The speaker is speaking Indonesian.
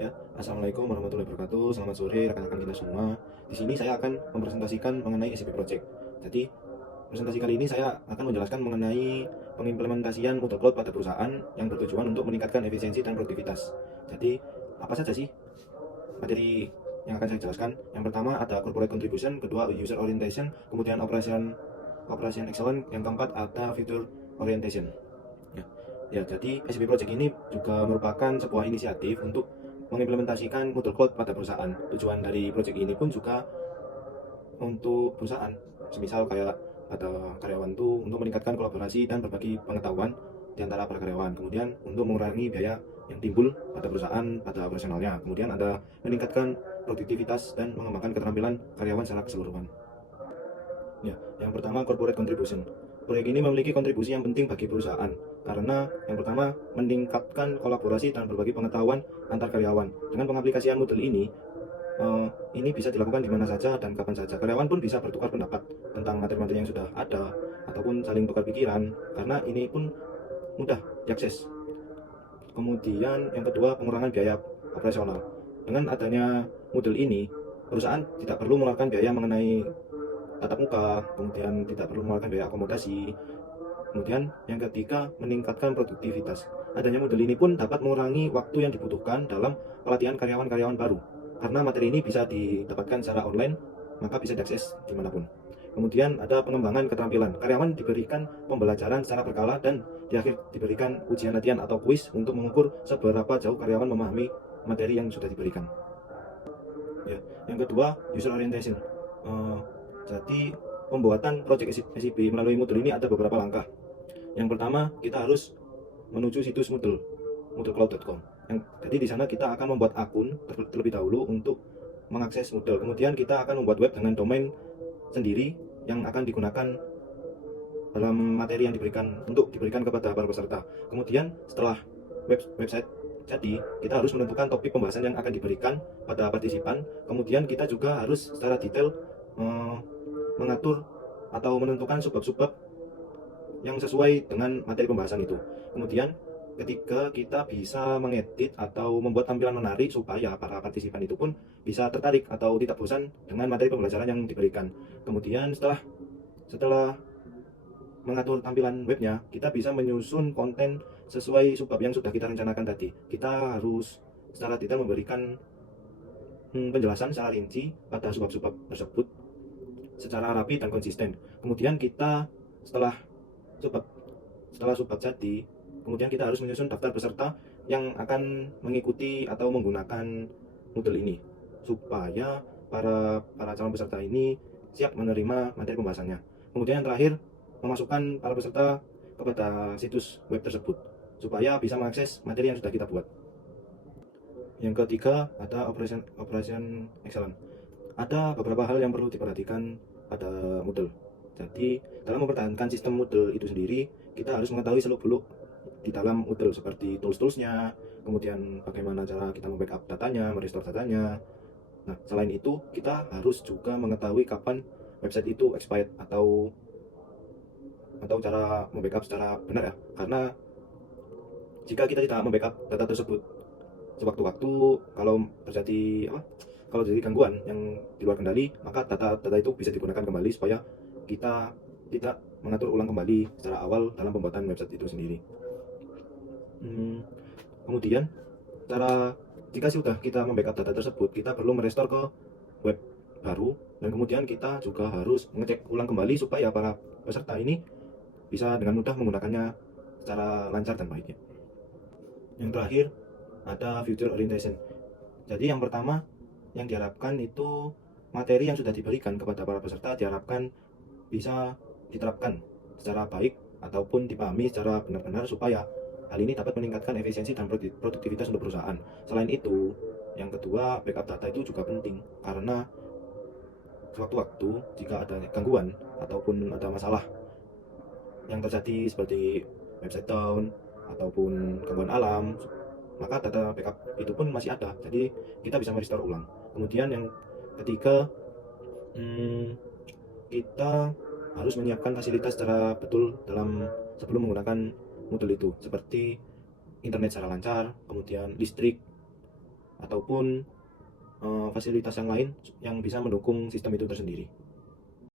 Ya, Assalamualaikum warahmatullahi wabarakatuh. Selamat sore rekan-rekan kita semua. Di sini saya akan mempresentasikan mengenai SCP Project. Jadi, presentasi kali ini saya akan menjelaskan mengenai pengimplementasian Moodle Cloud pada perusahaan yang bertujuan untuk meningkatkan efisiensi dan produktivitas. Jadi, apa saja sih materi yang akan saya jelaskan? Yang pertama ada corporate contribution, kedua user orientation, kemudian operation excellence, yang keempat ada future orientation. Ya, jadi SCP Project ini juga merupakan sebuah inisiatif untuk mengimplementasikan Moodle Cloud pada perusahaan. Tujuan dari project ini pun juga untuk perusahaan. Semisal kayak ada karyawan tuh untuk meningkatkan kolaborasi dan berbagi pengetahuan di antara para karyawan. Kemudian untuk mengurangi biaya yang timbul pada perusahaan pada operasionalnya. Kemudian ada meningkatkan produktivitas dan mengembangkan keterampilan karyawan secara keseluruhan. Ya, yang pertama corporate contribution. Proyek ini memiliki kontribusi yang penting bagi perusahaan karena yang pertama meningkatkan kolaborasi dan berbagi pengetahuan antar karyawan. Dengan pengaplikasian model ini bisa dilakukan di mana saja dan kapan saja. Karyawan pun bisa bertukar pendapat tentang materi-materi yang sudah ada ataupun saling tukar pikiran karena ini pun mudah diakses. Kemudian yang kedua pengurangan biaya operasional. Dengan adanya model ini, perusahaan tidak perlu mengeluarkan biaya mengenai tatap muka, kemudian tidak perlu mengeluarkan biaya akomodasi. Kemudian yang ketiga, meningkatkan produktivitas. Adanya model ini pun dapat mengurangi waktu yang dibutuhkan dalam pelatihan karyawan-karyawan baru. Karena materi ini bisa didapatkan secara online, maka bisa diakses dimanapun. Kemudian ada pengembangan keterampilan. Karyawan diberikan pembelajaran secara berkala dan di akhir diberikan ujian latihan atau kuis untuk mengukur seberapa jauh karyawan memahami materi yang sudah diberikan. Ya, yang kedua, user orientation. Jadi pembuatan project SCP melalui Moodle ini ada beberapa langkah. Yang pertama, kita harus menuju situs Moodle, moodlecloud.com. Jadi di sana kita akan membuat akun terlebih dahulu untuk mengakses Moodle. Kemudian kita akan membuat web dengan domain sendiri yang akan digunakan dalam materi yang diberikan kepada para peserta. Kemudian setelah website jadi, kita harus menentukan topik pembahasan yang akan diberikan pada partisipan. Kemudian kita juga harus secara detail mengatur atau menentukan subbab-subbab yang sesuai dengan materi pembahasan itu. Kemudian ketika kita bisa mengedit atau membuat tampilan menarik supaya para partisipan itu pun bisa tertarik atau tidak bosan dengan materi pembelajaran yang diberikan. Kemudian setelah mengatur tampilan webnya, kita bisa menyusun konten sesuai subbab yang sudah kita rencanakan tadi. Kita harus secara detail memberikan penjelasan secara rinci pada subbab-subbab tersebut secara rapi dan konsisten. Kemudian kita setelah subbab jadi, kemudian kita harus menyusun daftar peserta yang akan mengikuti atau menggunakan model ini supaya para calon peserta ini siap menerima materi pembahasannya. Kemudian yang terakhir, memasukkan para peserta kepada situs web tersebut supaya bisa mengakses materi yang sudah kita buat. Yang ketiga ada operation excellence. Ada beberapa hal yang perlu diperhatikan pada Moodle. Jadi dalam mempertahankan sistem Moodle itu sendiri, kita harus mengetahui seluk-beluk di dalam Moodle seperti tools-toolsnya, kemudian bagaimana cara kita membackup datanya, merestore datanya. Nah, selain itu kita harus juga mengetahui kapan website itu expired atau cara membackup secara benar ya. Karena jika kita tidak membackup data tersebut sewaktu-waktu, kalau terjadi gangguan yang di luar kendali, maka data itu bisa digunakan kembali supaya kita tidak mengatur ulang kembali secara awal dalam pembuatan website itu sendiri. Kemudian jika sudah kita membackup data tersebut, kita perlu merestore ke web baru, dan kemudian kita juga harus mengecek ulang kembali supaya para peserta ini bisa dengan mudah menggunakannya secara lancar dan baik. Yang terakhir ada future orientation. Jadi yang pertama yang diharapkan itu materi yang sudah diberikan kepada para peserta diharapkan bisa diterapkan secara baik ataupun dipahami secara benar-benar supaya hal ini dapat meningkatkan efisiensi dan produktivitas untuk perusahaan. Selain itu, yang kedua, backup data itu juga penting karena sewaktu-waktu jika ada gangguan ataupun ada masalah yang terjadi seperti website down ataupun gangguan alam, maka data backup itu pun masih ada, jadi kita bisa merestore ulang. Kemudian yang ketiga, kita harus menyiapkan fasilitas secara betul sebelum menggunakan Moodle itu, seperti internet secara lancar, kemudian listrik, ataupun fasilitas yang lain yang bisa mendukung sistem itu tersendiri.